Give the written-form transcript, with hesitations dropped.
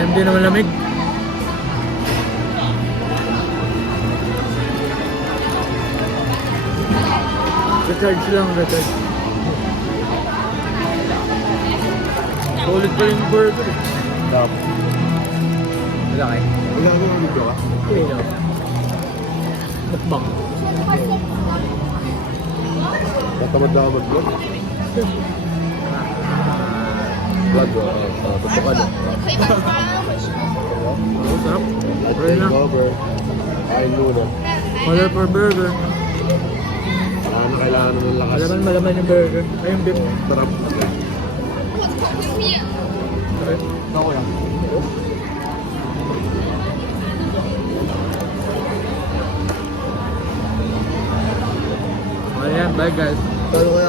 Ayaw din naman lamig. Recharge lang, recharge. Solid pa rin yung burger eh. Stop. Wala kayo. Wala ko ang video ka. Okay lang. Mukbang. Tatamad na ako mag-vlog. Vlog, tutukan na. Oh, sarap. Try na. Cover. Kain muna. Color for burger. Kailangan ng lakas. Malaman yung burger. Ay, yung beef. Sarap. Sarap. Ako lang. Ayan, bye guys. Ano kaya?